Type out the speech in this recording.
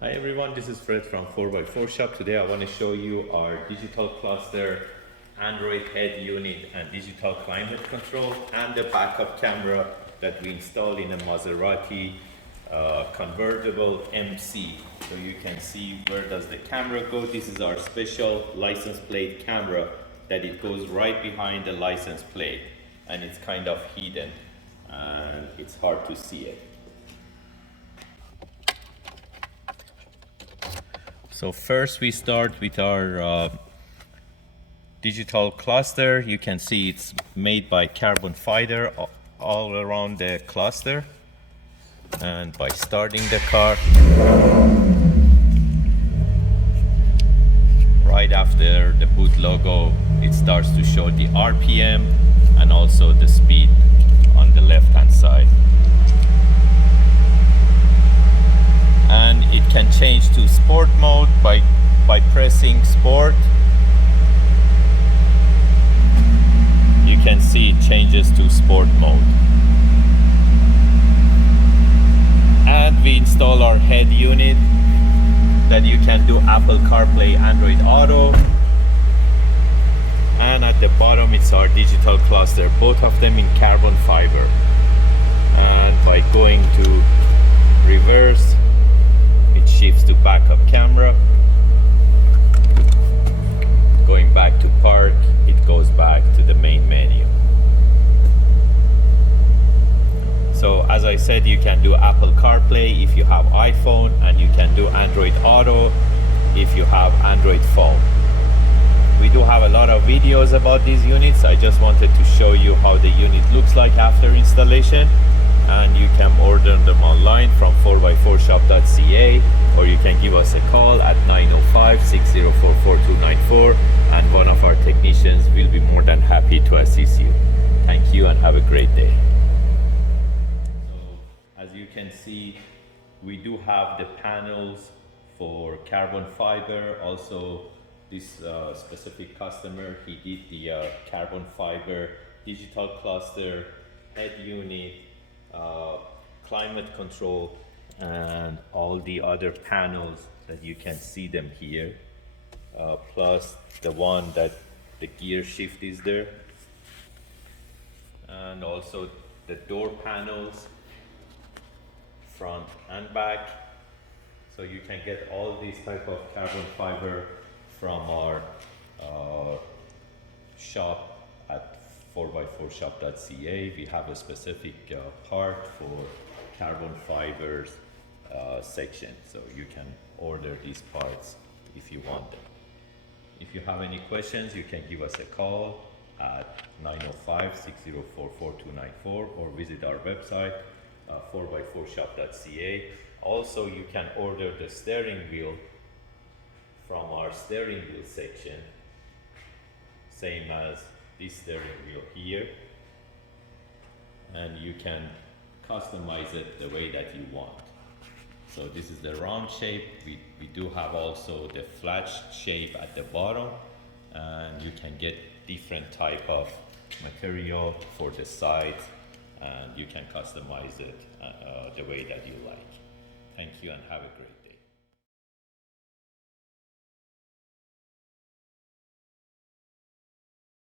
Hi everyone, this is Fred from 4x4 Shop. Today I want to show you our digital cluster, Android head unit and digital climate control and the backup camera that we installed in a Maserati convertible MC. So you can see where does the camera go. This is our special license plate camera that it goes right behind the license plate and it's kind of hidden and it's hard to see it. So first we start with our digital cluster. You can see it's made by carbon fiber all around the cluster. And by starting the car, right after the boot logo, it starts to show the RPM and also the speed on the left hand side. And it can change to sport mode by pressing sport. You can see it changes to sport mode. And we install our head unit that you can do Apple CarPlay, Android Auto. And at the bottom it's our digital cluster, both of them in carbon fiber. And by going to reverse, it shifts to backup camera. Going back to park, it goes back to the main menu. So as I said, you can do Apple CarPlay if you have iPhone, and you can do Android Auto if you have Android phone. We do have a lot of videos about these units. I just wanted to show you how the unit looks like after installation. And you can order them online from 4x4shop.ca, or you can give us a call at 905-604-4294, and one of our technicians will be more than happy to assist you. Thank you and have a great day. So as you can see, we do have the panels for carbon fiber. Also, this specific customer, he did the carbon fiber digital cluster, head unit, climate control, and all the other panels that you can see them here, plus the one that the gear shift is there, and also the door panels front and back. So you can get all these type of carbon fiber from our shop at 4x4shop.ca. We have a specific part for carbon fibers section, so you can order these parts if you want them. If you have any questions, you can give us a call at 905-604-4294 or visit our website 4x4shop.ca. Also, you can order the steering wheel from our steering wheel section, same as this steering wheel here, and you can customize it the way that you want. So this is the round shape. We do have also the flat shape at the bottom, and you can get different type of material for the sides, and you can customize it the way that you like. Thank you and have a great day.